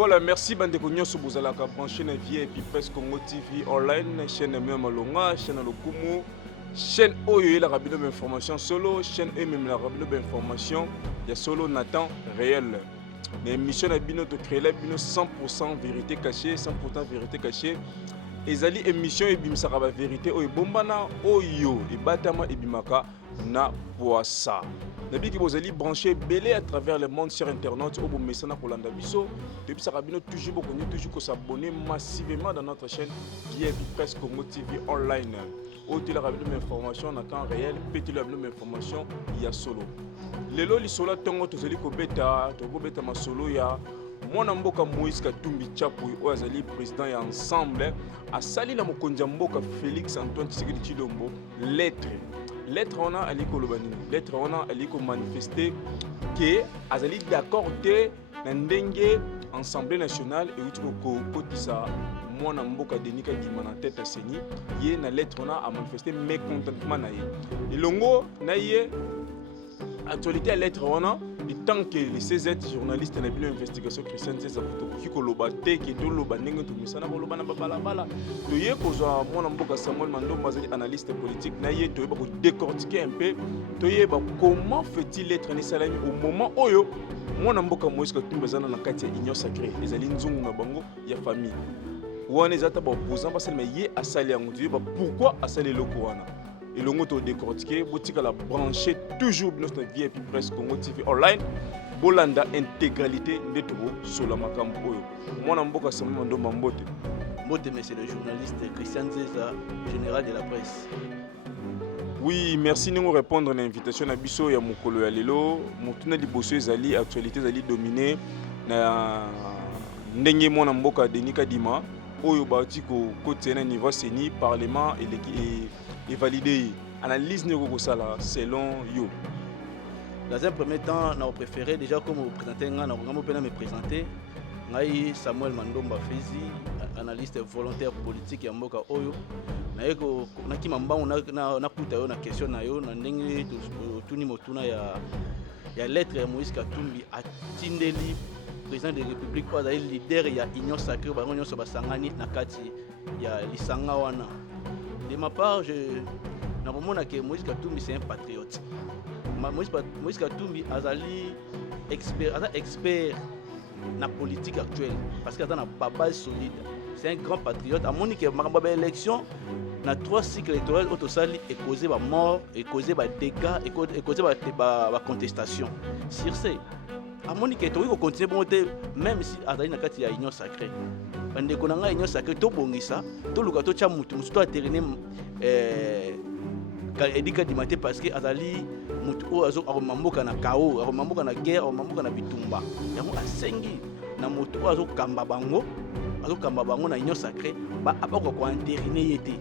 Voilà, merci Bandeko Nyonso Bozalaka branché na vie et puis presque Congo TV online, chaîne même Malonga, chaîne Lokumu, chaîne Oyo la rabino d'information solo, chaîne même la rabino d'information, il y a solo Nathan réel. L'émission na bino to créer la bino 100% vérité cachée, 100% vérité cachée. Ezali émission ebimsaka ba vérité oyo bombana oyo ebatama ebimaka na poisa. Nabi ki bozali branché belé à travers le monde sur internet au bomesana kolanda biso depuis ça rabino toujours beaucoup toujours ko s'abonner massivement dans notre chaîne qui est presque Congo TV online. Au télé rabino information en temps réel, petit rabino information il y a solo. Lelo li solo tongo tozali ko beta ma solo ya mwana mboka Moïse Katumbi Tchapo oyo azali président ya ensemble asali na mokonzi mboka Félix Antoine Tshisekedi Tshilombo lettre on a aliko lobanini lettre on a aliko manifester que azali d'accord te na ndenge Assemblée nationale et uti ko kotisa mwana mboka Denika Dima na tête seni ye na lettre on a manifester mécontentement na ye elongo na ye actualité à lettre on a et tant que les CZ journalistes na bino investigation Christian César qui koloba te ki to loba ndenge to misana koloba na bala to ye kozwa mwana mboka Samuel Mandomba azali analyste politique na ye to yeba ko décortiquer un peu to yeba comment fait-il être né salami au moment oyo mwana mboka Moïse Katumbi bazana na kati ya union sacrée ezali nzungu na bango ya famille wana ezata ba opposant parce que ye asali yango to yeba pourquoi asali loko wana et le mot décortiqué, boutique la brancher toujours notre vie et puis presque Congo TV online. Bolanda intégralité de tout sur la makambo. Moi n'amboka sama mando mambote. Mbote monsieur le journaliste Christian Zeza, général de la presse. Oui, merci de nous répondre à l'invitation à biso ya mokolo ya lelo. Motuna liboso ezali actualité ezali dominé na ndenge mwana mboka Denika Dima oyo bati ko côté na niveau seni parlement et validé. Analyse Négosala selon you. Dans un premier temps, nous préféré déjà comme vous présentez, nous avons me présenter. Ngai Samuel Mandomba Fezi, analyste volontaire politique ya mboka oyo. Na yeko na kimamba na kuta yo na question na yo na ndenge tuni motuna ya lettre ya Moïse Katumbi atindeli président de la République ou azali leader ya union sacrée bango nyonso basangani na kati ya lisanga wana. De ma part, je que Moïse Katumbi c'est un patriote. Moïse Katumbi azali expert na politique actuelle parce qu'il a une base solide. C'est un grand patriote. À mon que ma élection na 3 cycles électoraux autosali et causé ba mort et causé ba dégâts et causé ba contestation. Sur ce, à mon que to continuer bon même si azali na kati ya union sacrée. Bande konanga union sacrée to bongisa to luka to cha mutu musto aterine Edika Dimate parce que azali mutu o azo aromamboka na kao aromamboka na guerre aromamboka na bitumba yango asengi na mutu o azo kamba bango na union sacrée ba abako ko interiner yete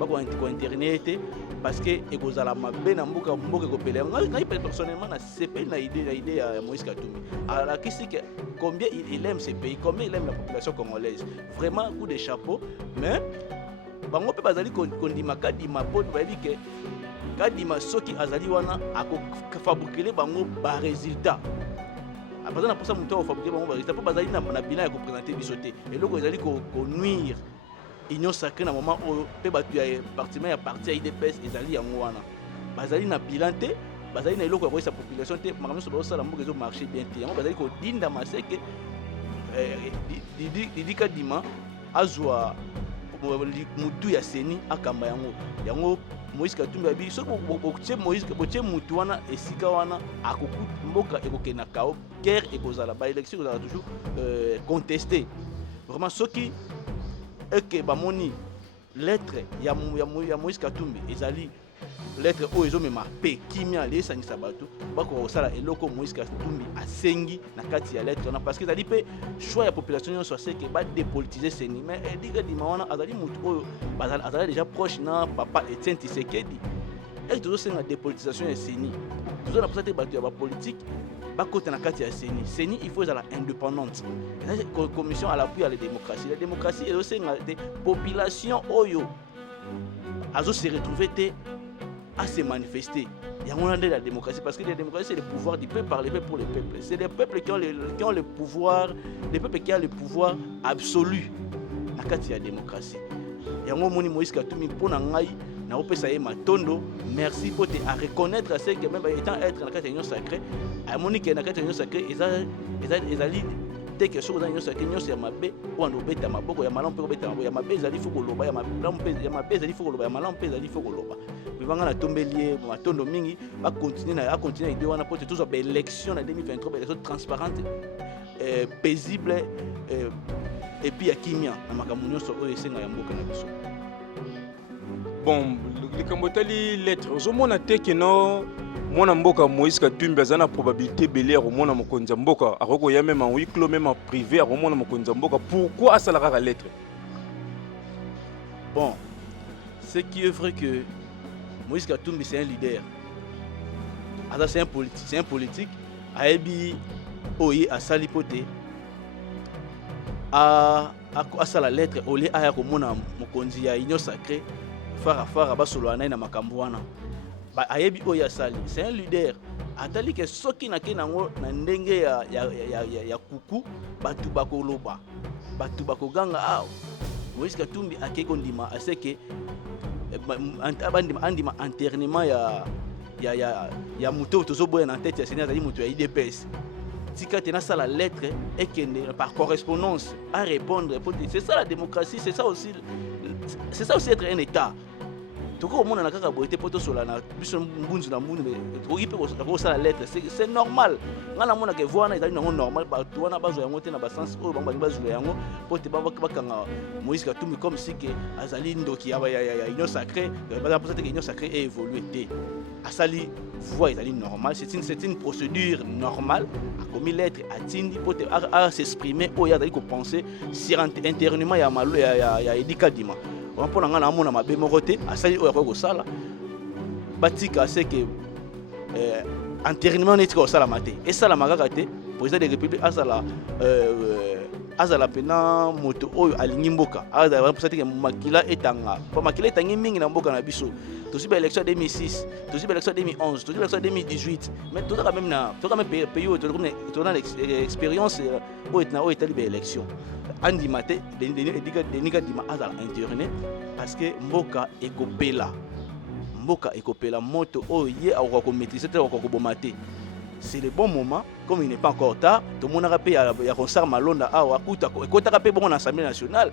bako ko interiner yete parce que ekozala mabe na mboka ko pele ngai personnellement na CP na idée ya Moïse Katumbi alors qui que combien il aime ce pays combien il aime la population congolaise vraiment coup de chapeau mais bango pe bazali kondima kadima po bayebi ke kadima soki azali wana ako fabriquer bango ba résultat apazana pour ça muto fabriquer bango ba résultat po bazali na bilan ya ko présenter bisoté et loko ezali ko nuire union sacrée na moment o pe batu ya parti ya IDPS ezali yango wana bazali na bilan te bazali na eloko ya sa population te makambo so ba sala mboka ezo marcher bien te yango bazali ko dinda maseke Didi Kadima azwa mutu ya seni akamba yango Moïse Katumbi abi so botie mutu wana esika wana akoku mboka ekokena kao guerre ekozala ba élection ezala toujours contesté vraiment soki eke bamoni lettre ya Moïse Katumbi ezali lettre oyo ezomema pe kimia lesangisa bato bako kosala eloko Moïse Katumbi asengi na kati ya lettre wana parce que ezali pe choix ya population nyonso aseke ba dépolitiser seni mais Edika Dima wana azali mutu oyo azali déjà proche na papa Etienne Tshisekedi et tozosenga dépolitisation ya seni tozo na posate bato ya ba politique bakota na kati ya seni il faut ezala indépendante commission à l'appui à la démocratie ezosenga te population oyo azo se retrouver te à se manifester Il y a la démocratie, parce que la démocratie, c'est le pouvoir du peuple par les peuples pour les peuples. C'est les peuples qui ont le pouvoir, les peuples qui ont le pouvoir absolu. Il y a la démocratie. Il y a un moment Moïse Katumbi pour n'engager, n'a pas ça matondo. Merci pour te reconnaître à ce que même étant être dans la union sacrée, à mon niveau dans la union sacrée, ils allaient dès que chose dans union sacrée, union c'est mabé ou en obéta maboko, ya malam peut obéta maboko, ya mabé ils faut koloba, ya mabé ils faut koloba, ya malam peut ils faut koloba. Mais vanga na tombelier, matondo mingi, va continuer idée on a porté toujours des élections en 2023, des élections transparentes, paisibles et puis ya kimia na makambo nyonso oyo esenga ya mboka na biso. Bon, les Kambotali lettres, au moins à Tekeno, mon amboka Moïse Katumbi a une probabilité belée au monde à Mokonzamboka, à Rogoya même en huis clos, même en privé, à Romon à Mokonzamboka. Pourquoi ça la lettre? Bon, ce qui est vrai que Moïse Katumbi c'est un leader. C'est un politique. Aebi Oye à Salipote à la lettre au lieu à Romona Mokonzi ya union sacrée. Fara basolo na makambo wana ba ayebi oya sali c'est un leader atali ke soki na kenango na ndenge ya kuku batu bakoloba batu bakoganga Moïse Katumbi akeko ndima aseke andima internement ya muto tozoboya na tête ya Sénat azali muto ya IDPS tika tena ça la lettre et que par correspondance à répondre. C'est ça la démocratie, c'est ça aussi être un État. Tout le monde a été porté sur la lettre. C'est normal. On a normal. Moïse Katumbi comme si Azalindo qui a union sacrée, l'union sacrée est évoluée. Asali voix est normal. C'est une procédure normale. A commis lettre à Tindi pour s'exprimer. Il y a des penser sur internement il y a Edikadima. On peut en avoir un peu de asali oyo sala batika c'est que internement n'est pas sala maté et ça la magagate président de la République azala pena moto oyo alinimboka azala pour ça que makila etanga pas makila etangi mingi na mboka na biso tout si élection 2006 tout si élection 2011 tout si élection 2018 mais tout quand même pays tout dans l'expérience au état libre élection andi maté denika dima azala interné parce que mboka ekopela moto oyo ye akoko maîtriser te akoko bomate. C'est le bon moment, comme il n'est pas encore tard. Tout le monde a rappelé à Ronsard Malonda à Wakuta. Et quand tu as rappelé pour l'Assemblée nationale,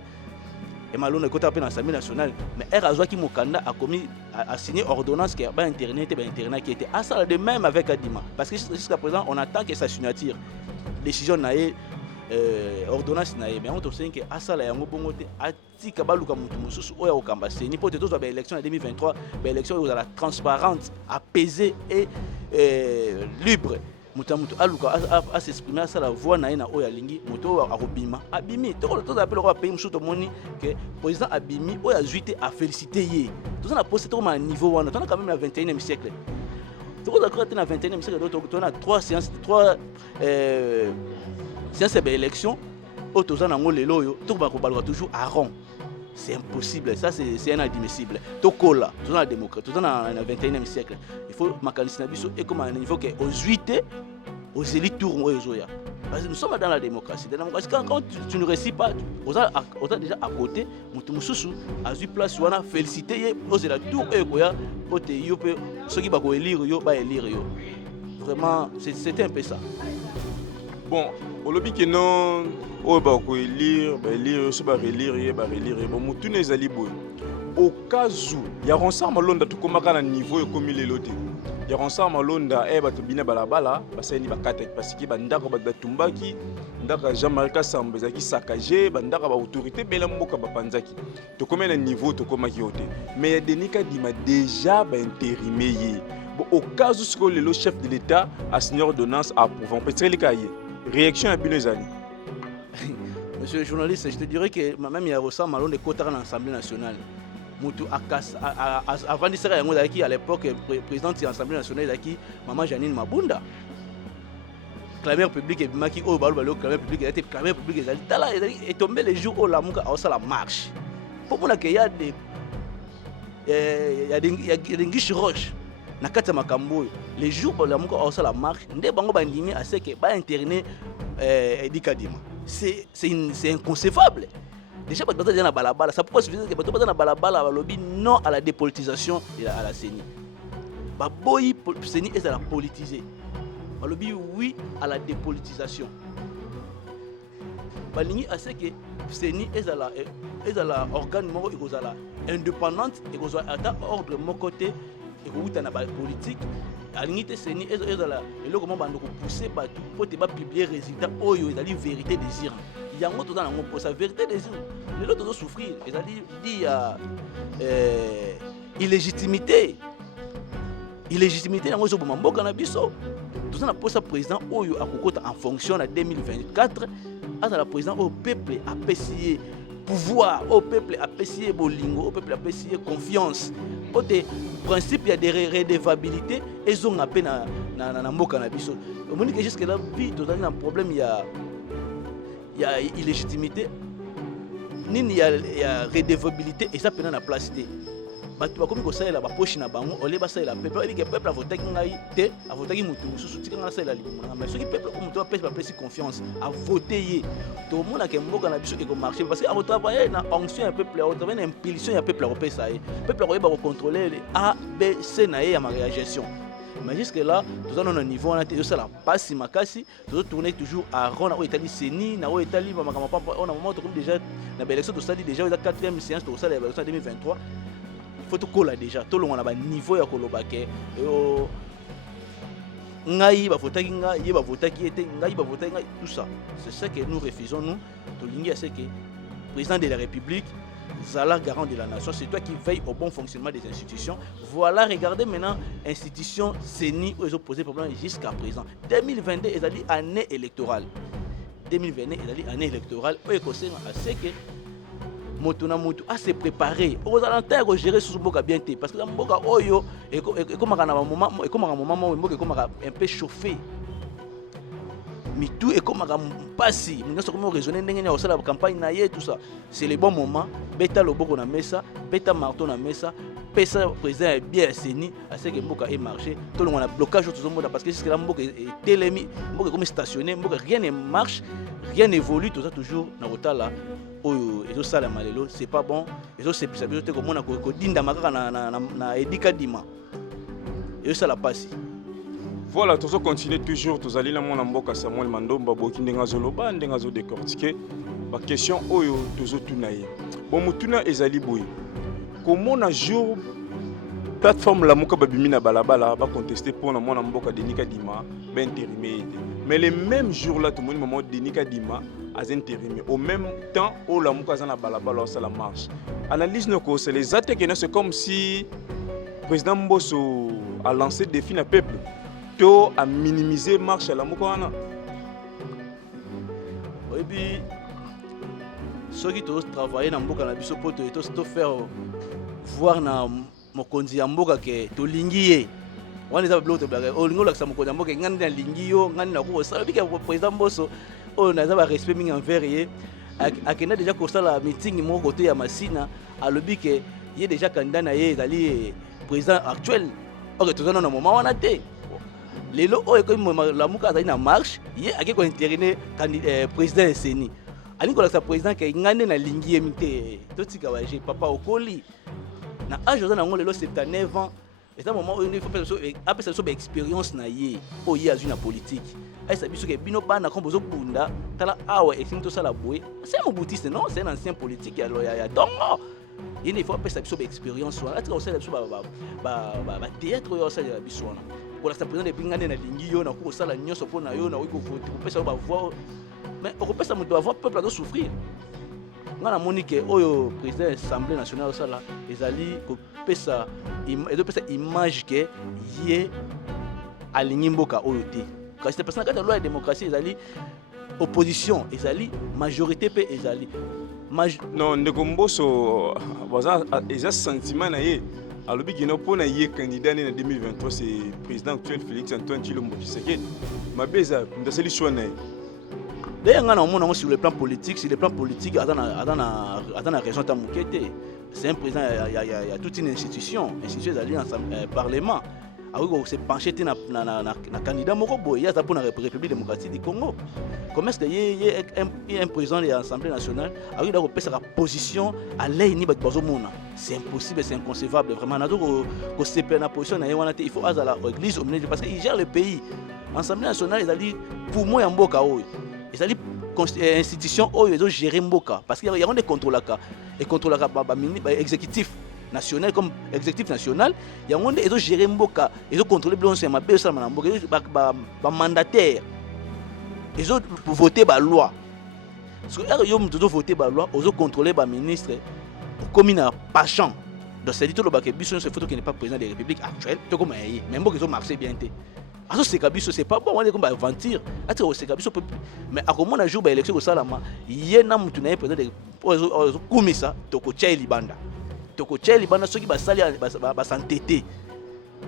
et Malonda, quand tu as rappelé l'Assemblée nationale, mais Erazwa qui Mokanda a signé ordonnance qui a Internet qui était à ça de même avec Adima. Parce que jusqu'à présent, on attend que sa signature. Décision naïe, ordonnance naïe. Mais on te sait que à ça, il y a un bon côté. Si Kabaluka Moutoumoussou ou Okamba, c'est une hypothèse de l'élection en 2023, l'élection où la transparente, apaisée et libre. Mutamutu aluka a s'exprimer à la voix na oya lingi moto arobima abimi to appelle le pays musuto moni que président abimi oya juité a féliciter yé tout ça a posté trop à niveau on a quand même le 21e siècle tout ça quand dans le 21e siècle on a trois séances d'élection autoza na ngolelo yo to ba ko balwa toujours à rond. C'est impossible, ça c'est inadmissible. Tokola, tout dans la démocratie, tout dans le 21e siècle. Il faut mécanisme et comme un niveau que aux 8 aux élites tournent aux Oya. Parce que nous sommes dans la démocratie. Dans la démocratie, quand tu ne réussis pas, on a déjà à côté, Moutoumoussou a eu place, on a félicité aux élites tour et Oya, ceux qui vont élire, élire. Vraiment, c'était un peu ça. Bon, au lobby que non. Oh bah quoi lire ce bah relire bon mutu ne zali boy au cas où ya ronsa malonda tout comme à niveau comme il est loté ya ronsa malonda ba to bina balabala ba seni ba kata parce que ba ndako ba tumbaki ndaka Jean-Marie Kassambe zaki saccagé ba ndaka ba autorité bela mboka ba panzaki to comme un niveau to comme ki yoté mais ya denika dima déjà ba intérimé bon au cas où ce que le chef de l'état a signé ordonnance approuvant peut-être les cahiers réaction à Binezani. Monsieur le journaliste, je te dirais que même il y a aussi Malon de Kotara dans l'Assemblée nationale. Avant de se à l'époque, présidente de l'Assemblée nationale, Maman Janine Mabunda. Clameur publique et Maki Obalo, clameur publique, et clameur publique est tombé les jours où la Mouka a la marche. Pour moi, il y a des guiches roches. na kati ya makambo oyo les jours balamuka osala marche nde bango bandimi aseke bainterner Edi Kadima. C'est inconcevable. Déjà, bato baza na balabala. Ça pourquoi suffisait que bato baza na balabala balobi non à la dépolitisation et à la CENI. Baboyi CENI est à la politiser. Balobi oui à la dépolitisation. Balingi a ce que CENI est à la organe moko ekozala indépendante ekozala ata ordre mon côté ekouta na ba politique. Alingi te CENI ezala eloko mo bando ko pousser bato po te ba publier résultat oyo ezali vérité désir. Yango toza nango pour sa vérité désir. Les autres doivent souffrir. Ezali dit illégitimité. Illégitimité nango zo boma mboka na biso. Toza na posa président oyo akokota en fonction en 2024 à la président au peuple apprécié pouvoir, au peuple apprécié bolingo, au peuple apprécié confiance. Au principe il y a des redevabilités et ils ont appelé na mboka na biso. Au moment que jusque là vie toza un problème il y a illégitimité ni il y a redevabilité et ça pendant la place bato bakomi kosalela baposhi na bango ole basalela peuple oyebi ke peuple avotaki ngai te avotaki mutu mosusu tika ngai asalela libumu nanga mais soki peuple mutu apesi confiance avote ye tomona ke mboka na biso ekomarche parce que akotravaille na onction ya peuple akotravaille na impulsion ya peuple akopesa ye peuple akoyeba kocontrôler le A, B, C na ye ya ma gestion. Mais jusque là, nous avons un niveau, on a passé makasi, nous tourner toujours à Ron, où Italie CENI, na où Italie, on a un moment déjà, na l'élection de Sali déjà, la 4e séance de Sali, l'élection 2023. Il faut tout coller déjà, tout le monde a un niveau à Kolobake. Ngai ba vota kinga, ye ba vota qui était, ngai ba vota ngai, tout ça. C'est ça que nous refusons nous. Tout l'ingé c'est que président de la République, Zala garant de la nation, c'est toi qui veille au bon fonctionnement des institutions. Voilà, regardez maintenant institutions CENI où ils ont posé problème jusqu'à présent. 2022 ils ont dit année électorale. 2022 ils ont dit année électorale. Où est-ce que Motuna Motu à se préparer. Aux alentours de gérer sous boka bien parce que dans boka oyo et comme un moment et comme un moment où boka comme un peu chauffé. Mais tout est comme un passé. Nous sommes raisonner dans la campagne naïe tout ça. C'est le bon moment. Beta le boko na mesa, beta marteau na mesa. Pesa président est bien CENI à ce que boka est marché. Tout le monde a blocage tout le monde parce que c'est là boka est télémi, boka comme stationné, boka rien ne marche, rien n'évolue tout ça toujours na rotala. Et ça la malelo c'est pas bon et ça c'est ça peut comme on a ko dinda makaka na Edi Kadima et ça la passe. Voilà, tous continuer toujours tous aller na mon mboka Samuel Mandomba boki ndenga zoloba ndenga zo décortiquer ba question oyo tous tunaye bon mutuna ezali boy comment na jour plateforme la moka babimi na balabala ba contester pour na mon mboka Edi Kadima ba intérimer mais les mêmes jours là tout le monde moment Edi Kadima as intérimé. Au même temps, où la moukazana balabala ça la marche. Analyse nos causes, les attaques, c'est comme si le président Mbosso a lancé des défis à peuple. Tout a minimisé marche à la moukana. Oui, puis ceux qui ont travaillé dans Mboka, ils ont faire voir dans Mokonzi Mboka que tu lingié. On est à l'autre blague. On est là que ça Mokonzi Mboka, ngani na lingio, ngani na ko. Ça veut dire que le président Mbosso on a un respect envers lui. Akena déjà constat la meeting mon côté ya Masina a lobby que il est déjà candidat na ye dali président actuel. OK tout ça dans moment on a té. Lelo o comme la muka za na marche, il a ko interiner candidat président CENI. Ali ko la président que ngane na lingi emité. Totika ba j'ai papa okoli. Na âge za na ngo lelo 79 ans. Et c'est un moment où il faut faire après ça une expérience na ye. O ye azuna politique. Et ça biso que bino bana comme bozo bunda tala awa et tout ça la boué c'est un boutiste non c'est un ancien politique ya donc il faut faire ça biso expérience là tu sais biso ba théâtre yo ça ya biso na pour la président de pingane na lingi yo na ko sala nyoso po na yo na ko voter ko pesa ba voix mais on pesa mo doit voir peuple doit souffrir ngana monique oyo président assemblée nationale ça là ezali ko pesa image que yé aligné mboka oyo te. C'est parce que la loi de démocratie est opposition, est majorité pe est non ndeko Mbosso ils ont sentiment na ye alobi kino pona ye candidat en 2023 c'est président actuel Félix Antoine Tshilombo Tshisekedi mabeza ndaseli choix na d'ailleurs ngana omona sur le plan politique adana raison ta mukete c'est un président il y a toute une institution ezali ensemble parlement se pencher na candidat moko boy ya pour la République démocratique du Congo. Comment est-ce que y a un président de l'Assemblée nationale a eu d'avoir sa position à l'aide ni bazomona? C'est impossible, c'est inconcevable vraiment. Na ko CP na position na wana il faut azala l'église parce qu'il gère le pays. L'Assemblée nationale ils a dit pour moi ya mboka oyo. Ils a dit institution oyo ils ont géré mboka parce qu'il y a des contrôles et contrôle exécutif national comme exécutif national, il y a des gens qui gèrent Mboka, ils ont contrôlé les mandataires, ils ont voté la loi. Parce que ils ont voté la loi, ils ont contrôlé les ministres, comme il n'y a pas champ. Donc c'est dit que ce photo qui n'est pas président de la République actuelle, même ils ont marché bien. Alors c'est pas bon, on est comme aventure. Mais à comment on joue l'élection au Salama, il y a un président de Koumissa, Toko Tchaï Libanda. Toko Tchaï Libanda, ceux qui va s'entêter.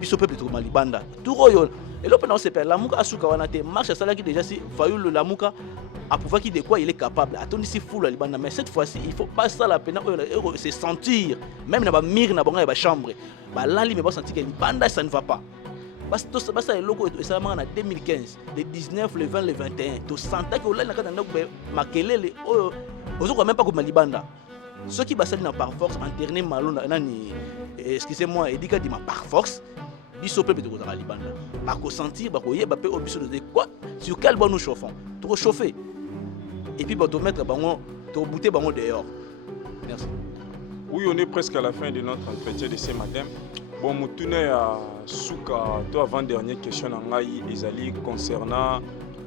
Biso peuple de Libanda. Tout royal. Et là, pendant ce période, Lamouka Asuka Wanate, marche à ça qui déjà si Fayoul le Lamouka a prouvé qu'il de quoi il est capable. Attendez si fou la Libanda. Mais cette fois-ci, il faut pas ça la peine, c'est sentir. Même dans la mire, dans la chambre. Là, il va sentir que Libanda, ça ne va pas. Parce que ça est loco et ça en 2015, le 19, le 20, le 21. Tu sentais que là, il y a des gens même pas comme Libanda. Ceux qui basent par force, interner Malon, excusez-moi, et dit que par force, biso peuple de Libanda. Par sentir, par koyer, par au biso de quoi, sur quel bon nous chauffons, tout chauffer. Et puis pour te mettre, te bouter dehors. Merci. Oui, on est presque à la fin de notre entretien de ce matin. Bon, je tourne à Souka, toi avant-dernière question concernant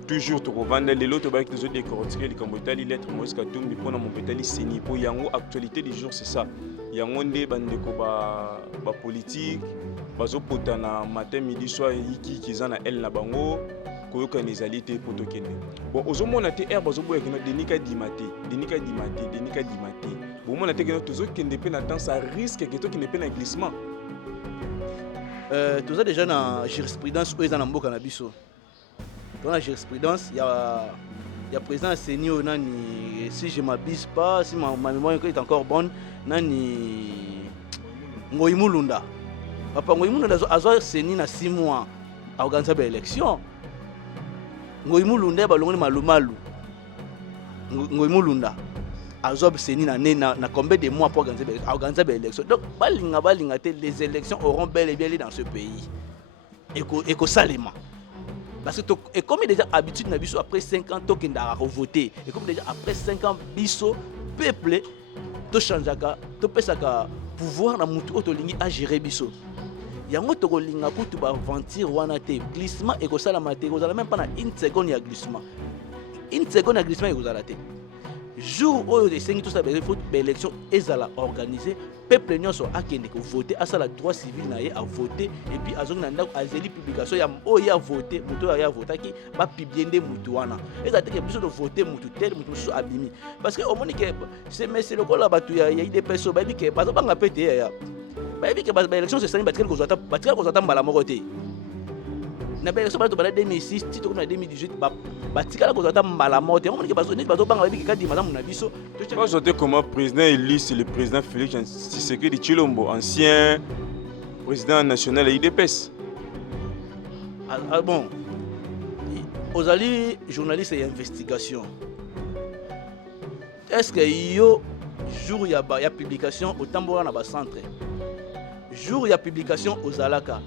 toujours tu revendre les lots qui te décortiquer les cambotali lettres Moïse Katumbi pour mon pétali seni pour yango actualité du jour c'est ça. Yango ndé bandeko ba politique bazo potana matin midi soir yiki kizana elle na bango koyoka nezalité pour tokende. Bon ozomona te air bazo boya kena denika dimate. Bon mona te kena tozo kende pe na dans ça risque que to qui ne pe na glissement. Tout ça déjà dans jurisprudence où ils en mboka na biso. Dans la jurisprudence, il y a président senior nani si je m'abuse pas, si ma mémoire est encore bonne, nani Ngoimulunda. Papa Ngoimulunda a seni na 6 mois à organiser l'élection. Ngoimulunda ba longoni malumalu. Ngoimulunda azob seni na combien de mois pour organiser l'élection. Donc balinga les élections auront bel et bien lieu dans ce pays. Éco salement. Parce que et comme déjà habitude na biso après 5 ans tokenda voter et comme déjà après 5 ans biso peuple to changeaka to pesaka pouvoir na mutu otolingi à gérer biso. Yango to kolinga pour tu ba aventure wana te glissement et ko sala maté ko sala même pas na 1 seconde ya glissement. 1 seconde ya glissement et ko sala te. Jour où les 5 tout ça faut l'élection ezala organisée peuple nyonso akende ko voter à ça la droit civil na ye à voter et puis azonga na azeli publication ya oya voter muto ya voter ki ba pibiende mutu wana ezate ke biso de voter mutu tel mutu so abimi parce que au moni ke c'est monsieur le kola batu ya ide peso ba bi ke bazo banga pété ya ba bi ke ba élection c'est sani batikel ko zata mbala moko te na ba élection ba to ba 2006 ti to na 2018 batikala ko zata mbala moko te on moni ke bazo banga ba bi ke kadi madame na biso moi j'étais comme président élu c'est le président Félix Tshisekedi Tshilombo ancien président national de l'IDPS. Bon aux alliés journalistes et investigation est-ce que yo jour il y a publication au Tambora na ba centre jour il y a publication aux Alaka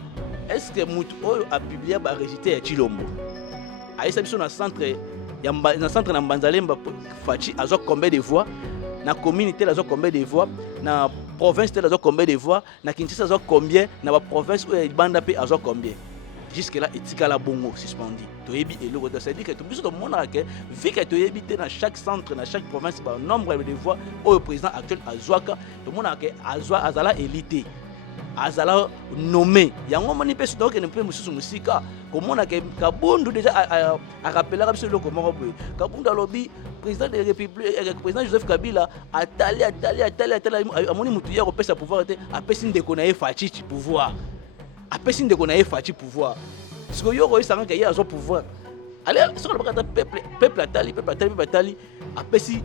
est-ce que mutu a publié ba résultat ya Tshilombo aisa biso na centre na centre na Mbanzalemba Fachi azo combien de voix na communauté azo combien de voix na province azo combien de voix na Kinshasa azo combien na ba province où Banda pe azo combien jusque là etikala bongo suspendu toyebi eloko ça veut dire que tout biso to mona que vu que toyebi dans chaque centre na chaque province ba nombre de voix au président actuel azwaka to mona que azala élité azala nommé yango moni pe donc ne peut mususu musika komona ke Kabundu déjà a rappelé biso loko moko boy Kabundu alobi président de la République président Joseph Kabila atali amoni mutu ya kopesa pouvoir te apesi ndeko na ye Fachi pouvoir apesi ndeko na ye Fachi pouvoir parce que yo ko isanga ke ya zo pouvoir allez sur le bakata peuple atali apesi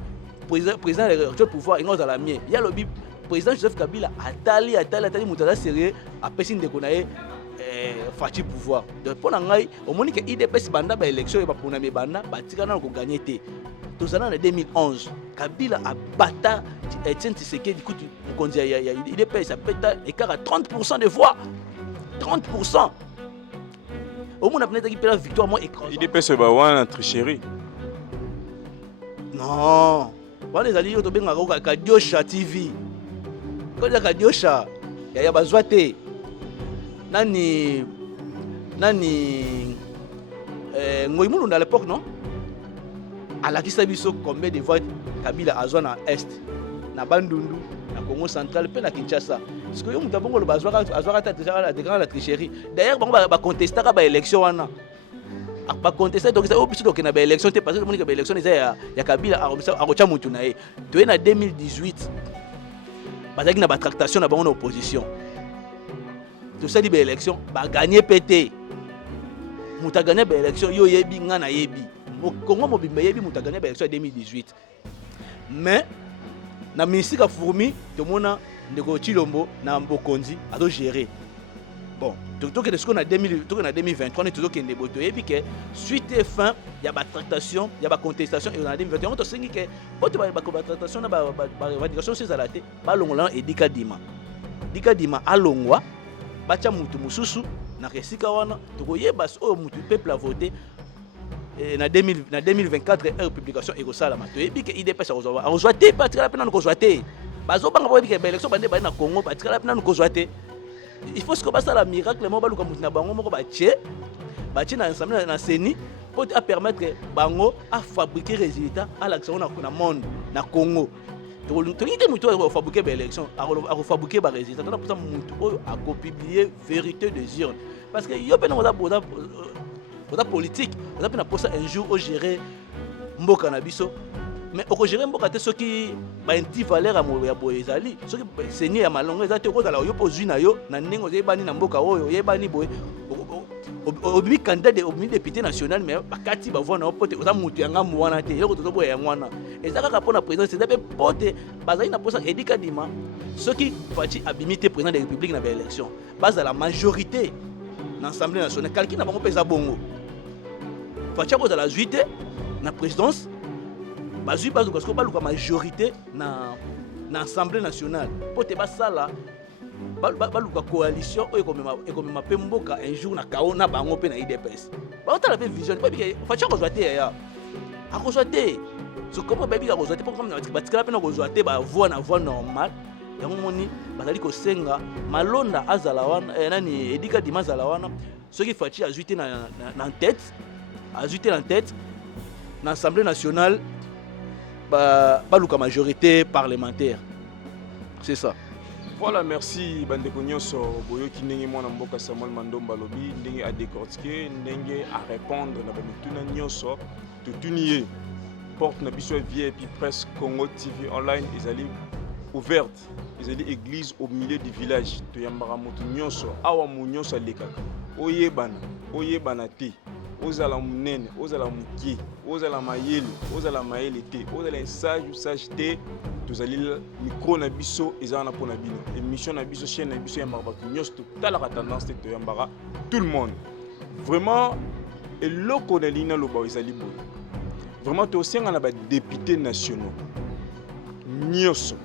président de pouvoir ingo za la mien ya lobi président Joseph Kabila atali mutu za sérieux apesi ndeko na ye Fati pouvoir. Donc pour ngai, au moins que IDPS banda ba élection et ba pona me banda ba tikana ko gagner té. Tous en 2011, Kabila a battu Etienne Tshisekedi du Mokonzi ya IDPS a pété écart à 30% de voix. 30%. Au moins on a peut-être qui la victoire moi écrasante. IDPS ba wana tricherie. Non. Wana ezali yo to benga ko Kadiosha TV. Ko ya Kadiosha ya bazwa te. Nani Ngoï Mulunda à l'époque non? À la Kisabiso combien de voix Kabila a zone à est na Bandundu na Congo central pe na Kinshasa. Parce que yo mutabongo le bazwa la tricherie. D'ailleurs bango ba contester ba élection wana. Ba contester donc ça obiso donc na ba élection te parce que moni ba élection ya Kabila a rocha mutu na ye. To na 2018. Bazaki na ba tractation na bango na opposition. Tout ça dit élection ba gagner pété. Muta gagner ba élection yo yebi nga na yebi. Congo mobimba yebi muta gagner ba élection 2018. Mais na ministre Fourmi to mona ndeko Chilombo na Mbokonzi a do gérer. Bon, tout que ce qu'on a 2023 on toujours kende boto yebi que suite et fin il y a ba tractation, il y a ba contestation et on a 2021 on to sengi que boto ba tractation na ba validation ces alaté ba longola et Dika Dima alongwa bacha mutu mususu na resika wana tokoyeba o mutu peuple a voté na 2024 publication ekosalama toyebi ke IDPS a reçoit te patikala pena ko zoate bazo banga boyebi ke élection bande ba na Congo patikala pena ko zoate il faut que basa la miracle mo baluka mutu na bango moko batie na ensemble na seni pour permettre bango à fabriquer résultats à l'action na monde na Congo. Tolite mutu a fabriqué ba élection a fabriqué ba résultat pour ça mutu a publier vérité des urnes parce que yo pena oda politique oda pena posa un jour au gérer mboka na biso mais au gérer mboka te soki ba inti valeur a mo ya boyezali soki seigneur ya malongo ezate ko dala yo pozwi na yo na ndenge oyebani na mboka oyo oyebani boy obi candidat de obi député national mais bakati ba vona pote oza mutu yanga mwana te eloko tozo boya mwana ezaka ka pona président c'est d'après pote bazali na posa Edika Dima soki Fati abimité président de la République na ba élection base à la majorité dans l'Assemblée nationale quelqu'un na bango pesa bongo Fati ko la juité na présidence bazui bazo parce que baluka majorité na Assemblée nationale pote basala baluka coalition oyo ekomema pe mboka un jour na kao na bango pe na IDPS baotala pe vision babi Fati ko zoate ya akozwate so comment babi ko zoate pour comme batikala pe na ko zoate ba voix normal yango moni bazali ko senga malonda azala wana nani Edika Dima azala wana soki Fati azuite na tête na Assemblée nationale baluka majorité parlementaire c'est ça. Voilà, merci bandeko nyonso boyoki ndenge mwana mboka Samuel Mandomba lobi ndenge a décortiquer ndenge a répondre na bamituna nyonso tutuniye porte na biso VIP Presse Congo TV online ezali ouverte ezali église au milieu du village to yambara mutu nyonso awa mu nyonso lekaka oyebana te ozala munene ozala mukie ozala mayele te ozala sage te tozali micro na biso ezala na pona bino émission na biso chaîne na biso yambara batu nyonso totala ka tendance te to yambara tout le monde vraiment eloko na lina loba ezali boye vraiment tosenga na ba députés nationaux nyonso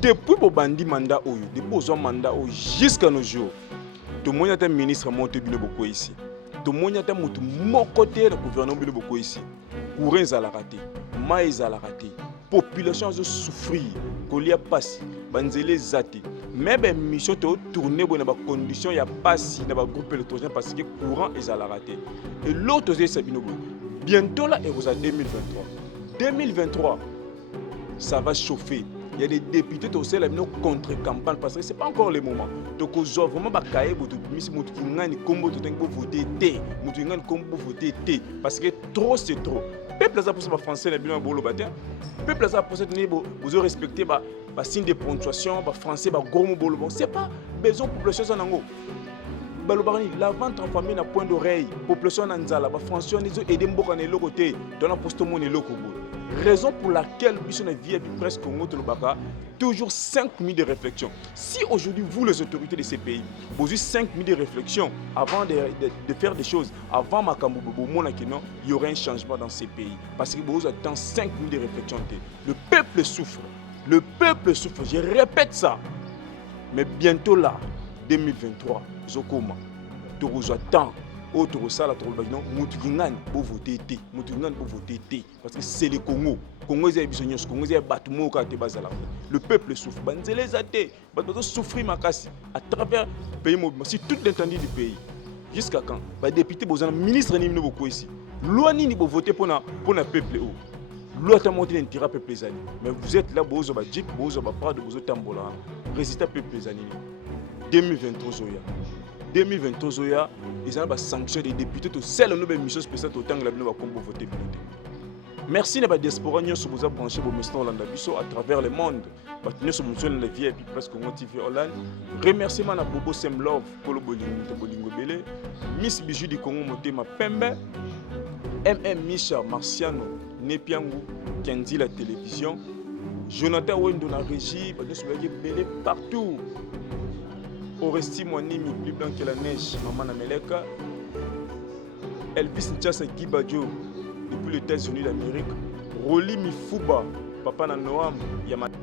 depuis bobandi mandat oyo depuis ozwa mandat oyo jusqu'à nos jours tomoni ata ministre monte bino boko ici tomoni ata mutu moko te na gouvernement bino boko ici courant ezalaka te mai ezalaka te population azo souffrir kolia pasi banzele eza te même émission to tourner bona ba condition ya pasi na ba groupe électrogène parce que courant ezalaka te et l'autre ozé sabino bientôt là et vous à 2023 ça va chauffer. Il y a des députés qui ont fait une contre-campagne parce que ce n'est pas encore le moment. Donc, ils ont vraiment voté parce que trop, c'est trop. Le peuple a pour ça français, le peuple a pour ça vous respecter les signes de ponctuation, les français, les gros mots. Ce n'est pas besoin de population. La vente en famille n'a point d'oreille. La population n'a pas de français, ils ont aidé à côté. Dans la poste, ils ont Raison pour laquelle on a vie presque toujours 5 minutes de réflexion. Si aujourd'hui, vous, les autorités de ces pays, vous avez 5 minutes de réflexion avant de faire des choses, avant il y aurait un changement dans ces pays. Parce que vous avez 5 minutes de réflexion. Le peuple souffre. Le peuple souffre. Je répète ça. Mais bientôt là, 2023, Zokoma, Torozo temps. Autre sala to bagno mutugingani pour voter parce que c'est le Congo. Congo est bisognos, Congo est batmo ka te bazala. Le peuple souffre. Banzele zate, bato souffrir makasi à travers pays mobile. Si tout l'étendue du pays. Jusqu'à quand? Ba député bozana ministre ni beaucoup ici. Loi ni bo voter pour na peuple o. Loi ta monter l'intérêt peuple les années. Mais vous êtes là bozo ba jip bozo ba pas de bozo tambola. Résultat peuple les années. 2023 zoya. 2023 zoya, ils ont sanctionné des députés tout seul nous une mission spéciale autant que la bino va combo voter. Merci na ba diaspora nyo so boza branché bo meston Hollande biso à travers le monde. Ba tenir so monsieur la vie et puis presque Congo TV Hollande. Remerciement na Bobo Sem Love Kolo Bolingo Belé, Miss Bijou du Congo Motema Pembe, Misha Marciano Nepiangu Kendi la télévision, Jonathan Wendo na régie, ba so belé partout. Oresti Mwanimi, plus blanc que la neige, Maman Ameleka, Elvis Nchasa Gibadjo, depuis les États-Unis d'Amérique, Roli Mifuba, Papa Nanoam, Yamata.